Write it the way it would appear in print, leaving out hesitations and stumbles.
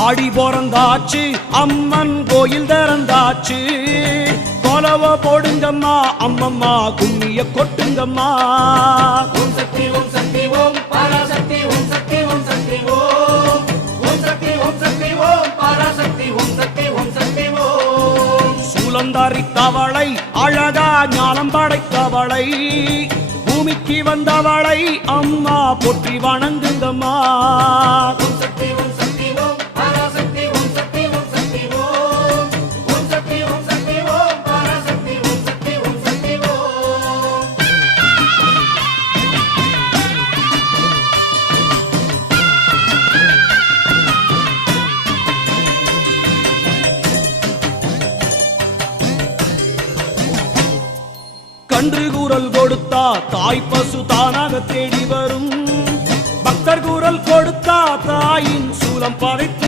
ஆடி பிறந்தாச்சு அம்மன் கோயில் திறந்தாச்சு கொலவ போடுங்கம்மா அம்மம்மா கும்மிய கொட்டுங்கம்மா. ஓம் சக்தி ஓம் சக்தி ஓம் பராசக்தி ஓம் சக்தி ஓம் சக்தி ஓம் ஓம் சக்தி ஓம் சக்தி ஓம் பராசக்தி ஓம் சக்தி ஓம் சக்தி ஓம். சூலந்தாரி தவளை அழகா ஞானம் படைத்தவளை பூமிக்கு வந்தவளை அம்மா போற்றி வணங்குங்கம்மா. ஓம் சக்தி ஓம் சக்தி ஓம் பராசக்தி ஓம் சக்தி ஓம் சக்தி ஓம் ஓம் சக்தி ஓம் சக்தி ஓம் பராசக்தி ஓம் சக்தி ஓம் சக்தி ஓம். கன்று கூறல் கொடுத்தா தாய் பசு தானாக தேடி வரும் பக்தர் கூறல் கொடுத்தா தாயின் சூலம் படைத்து